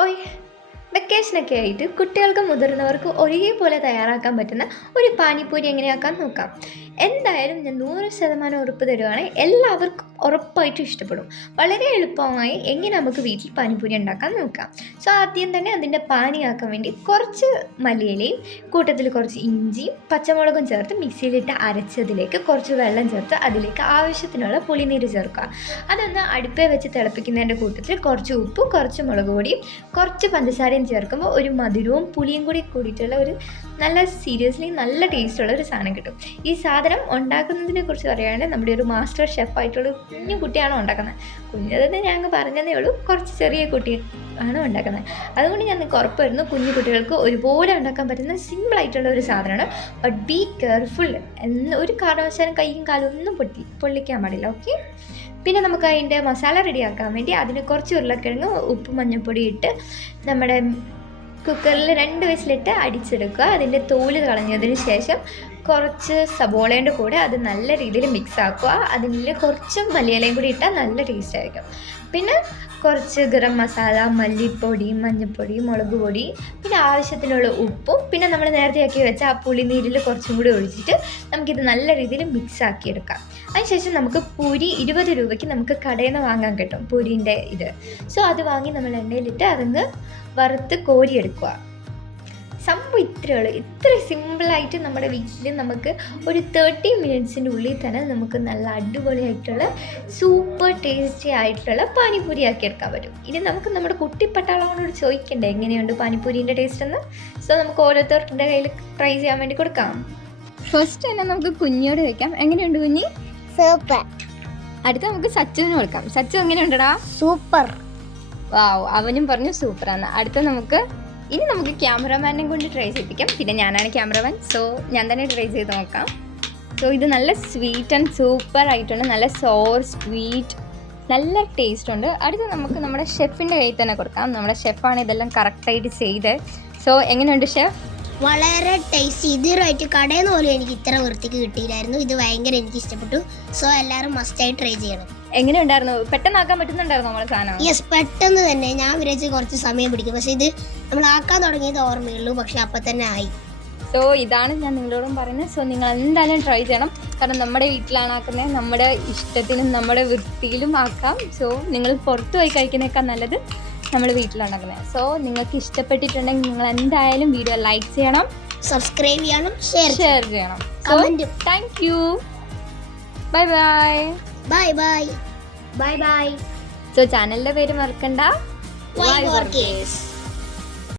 ഓയ് വെക്കേഷനൊക്കെ ആയിട്ട് കുട്ടികൾക്കും മുതിർന്നവർക്കും ഒരേപോലെ തയ്യാറാക്കാൻ പറ്റുന്ന ഒരു പാനിപ്പൂരി എങ്ങനെയാക്കാൻ നോക്കാം. എന്തായാലും ഞാൻ 100% ഉറപ്പ് തരുവാണ്, എല്ലാവർക്കും ഉറപ്പായിട്ടും ഇഷ്ടപ്പെടും. വളരെ എളുപ്പമായി എങ്ങനെ നമുക്ക് വീട്ടിൽ പാനിപ്പൂരി ഉണ്ടാക്കാൻ നോക്കാം. സോ ആദ്യം തന്നെ അതിൻ്റെ പാനിയാക്കാൻ വേണ്ടി കുറച്ച് മല്ലിയിലയും കൂട്ടത്തിൽ കുറച്ച് ഇഞ്ചിയും പച്ചമുളകും ചേർത്ത് മിക്സിയിലിട്ട് അരച്ചതിലേക്ക് കുറച്ച് വെള്ളം ചേർത്ത് അതിലേക്ക് ആവശ്യത്തിനുള്ള പുളിനീര് ചേർക്കുക. അതൊന്ന് അടുപ്പേ വെച്ച് തിളപ്പിക്കുന്നതിൻ്റെ കൂട്ടത്തിൽ കുറച്ച് ഉപ്പും കുറച്ച് മുളക് പൊടിയും കുറച്ച് പഞ്ചസാരയും ചേർക്കുമ്പോൾ ഒരു മധുരവും പുളിയും കൂടി കൂടിയിട്ടുള്ള ഒരു നല്ല ടേസ്റ്റുള്ള ഒരു സാധനം കിട്ടും. ഈ സാധനം ഉണ്ടാക്കുന്നതിനെ കുറിച്ച് പറയുകയാണെങ്കിൽ നമ്മുടെ ഒരു മാസ്റ്റർ ഷെഫായിട്ടുള്ള കുഞ്ഞു കുട്ടിയാണ് ഉണ്ടാക്കുന്നത്. കുഞ്ഞതെന്ന് ഞാൻ പറഞ്ഞതേ ഉള്ളൂ, കുറച്ച് ചെറിയ കുട്ടി ആണ് ഉണ്ടാക്കുന്നത്. അതുകൊണ്ട് ഞാൻ നിങ്ങൾക്ക് ഉറപ്പ് വരുന്നു, കുഞ്ഞു കുട്ടികൾക്ക് ഒരുപോലെ ഉണ്ടാക്കാൻ പറ്റുന്ന സിമ്പിളായിട്ടുള്ള ഒരു സാധനമാണ്. ബട്ട് ബി കെയർഫുൾ, ഒരു കാരണവശാലും കൈയും കാലും ഒന്നും പൊള്ളിക്കാൻ പാടില്ല. ഓക്കെ, പിന്നെ നമുക്ക് അതിൻ്റെ മസാല റെഡിയാക്കാൻ വേണ്ടി അതിന് കുറച്ച് ഉരുളക്കിഴങ്ങ് ഉപ്പ് മഞ്ഞൾപ്പൊടി ഇട്ട് നമ്മുടെ കുക്കറിൽ 2 വിസിലിട്ട് അടിച്ചെടുക്കുക. അതിൻ്റെ തോല് കളഞ്ഞതിന് ശേഷം കുറച്ച് സബോളേൻ്റെ കൂടെ അത് നല്ല രീതിയിൽ മിക്സ് ആക്കുക. അതിൽ കുറച്ച് മല്ലിയിലയും കൂടി ഇട്ടാൽ നല്ല ടേസ്റ്റ് ആയിരിക്കും. പിന്നെ കുറച്ച് ഗരം മസാല, മല്ലിപ്പൊടി, മഞ്ഞൾപ്പൊടി, മുളക് പൊടി, പിന്നെ ആവശ്യത്തിനുള്ള ഉപ്പും, പിന്നെ നമ്മൾ നേരത്തെ ആക്കി വെച്ച ആ പുളിനീരിൽ കുറച്ചും കൂടി ഒഴിച്ചിട്ട് നമുക്കിത് നല്ല രീതിയിൽ മിക്സ് ആക്കിയെടുക്കാം. അതിനുശേഷം നമുക്ക് പൂരി 20 രൂപയ്ക്ക് നമുക്ക് കടയിൽ നിന്ന് വാങ്ങാൻ കിട്ടും പൂരീൻ്റെ ഇത്. സോ അത് വാങ്ങി നമ്മൾ എണ്ണയിലിട്ട് അതങ്ങ് വറുത്ത് കോരിയെടുക്കുക. സംഭവം ഇത്രയേ ഉള്ളൂ. ഇത്ര സിമ്പിളായിട്ട് നമ്മുടെ വീട്ടിൽ നമുക്ക് ഒരു 30 മിനിറ്റ്സിൻ്റെ ഉള്ളിൽ തന്നെ നമുക്ക് നല്ല അടിപൊളിയായിട്ടുള്ള സൂപ്പർ ടേസ്റ്റി ആയിട്ടുള്ള പാനിപ്പൂരി ആക്കിയെടുക്കാൻ പറ്റും. ഇനി നമുക്ക് നമ്മുടെ കുട്ടിപ്പട്ടാളോട് ചോദിക്കണ്ടേ എങ്ങനെയുണ്ട് പാനിപ്പൂരിൻ്റെ ടേസ്റ്റ് എന്ന്. സോ നമുക്ക് ഓരോരുത്തരുടെ കയ്യിൽ ട്രൈ ചെയ്യാൻ വേണ്ടി കൊടുക്കാം. ഫസ്റ്റ് തന്നെ നമുക്ക് കുഞ്ഞോട് വയ്ക്കാം. എങ്ങനെയുണ്ട് കുഞ്ഞി? സൂപ്പർ. അടുത്ത നമുക്ക് സച്ചുവിന് കൊടുക്കാം. സച്ചു എങ്ങനെയുണ്ടടാ? സൂപ്പർ. വാവ്, അവനും പറഞ്ഞു സൂപ്പറാണ്. അടുത്ത ഇനി നമുക്ക് ക്യാമറമാനെ കൊണ്ട് ട്രൈ ചെയ്യിപ്പിക്കാം. പിന്നെ ഞാനാണ് ക്യാമറമാൻ, സോ ഞാൻ തന്നെ ട്രൈ ചെയ്ത് നോക്കാം. സോ ഇത് നല്ല സ്വീറ്റ് ആൻഡ് സൂപ്പർ ആയിട്ടുണ്ട്. നല്ല സോർ സ്വീറ്റ്, നല്ല ടേസ്റ്റ് ഉണ്ട്. അടുത്ത് നമുക്ക് നമ്മുടെ ഷെഫിൻ്റെ കയ്യിൽ തന്നെ കൊടുക്കാം. നമ്മുടെ ഷെഫാണ് ഇതെല്ലാം കറക്റ്റായിട്ട് ചെയ്ത്. സോ എങ്ങനെയുണ്ട് ഷെഫ്? വളരെ ടേസ്റ്റി. ഇതുവരെയായിട്ട് കടയിൽ നിന്ന് പോലും എനിക്ക് ഇത്ര വൃത്തിക്ക് കിട്ടിയില്ലായിരുന്നു. ഇത് ഭയങ്കര എനിക്ക് ഇഷ്ടപ്പെട്ടു. സോ എല്ലാവരും മസ്റ്റായി ട്രൈ ചെയ്യണം. എങ്ങനെ ഉണ്ടായിരുന്നു? പെട്ടെന്ന് ആക്കാൻ പറ്റുന്നുണ്ടായിരുന്നു നമ്മളെ സാധനം? യെസ്, പെട്ടെന്ന് തന്നെ. ഞാൻ വിചാരിച്ച് കുറച്ച് സമയം പിടിക്കും, പക്ഷേ ഇത് നമ്മൾ ആക്കാൻ തുടങ്ങിയത് ഓർമ്മയുള്ളൂ, പക്ഷെ അപ്പം തന്നെ ആയി. സോ ഇതാണ് ഞാൻ നിങ്ങളോടും പറയുന്നത്. സോ നിങ്ങൾ എന്തായാലും ട്രൈ ചെയ്യണം. കാരണം നമ്മുടെ വീട്ടിലാണ് ആക്കുന്നത്, നമ്മുടെ ഇഷ്ടത്തിനും നമ്മുടെ വൃത്തിയിലും ആക്കാം. സോ നിങ്ങൾ പുറത്ത് പോയി കഴിക്കുന്നേക്കാൾ നല്ലത് നമ്മൾ വീട്ടിലുണ്ടാക്കുന്നത്. സോ നിങ്ങൾക്ക് ഇഷ്ടപ്പെട്ടിട്ടുണ്ടെങ്കിൽ നിങ്ങൾ എന്തായാലും വീഡിയോ ലൈക്ക് ചെയ്യണം, സബ്സ്ക്രൈബ് ചെയ്യണം, ഷെയർ ചെയ്യണം. Thank you. Bye bye. Bye bye. Bye bye. So ചാനലിൻ്റെ പേര് മറക്കണ്ട, Why Workers.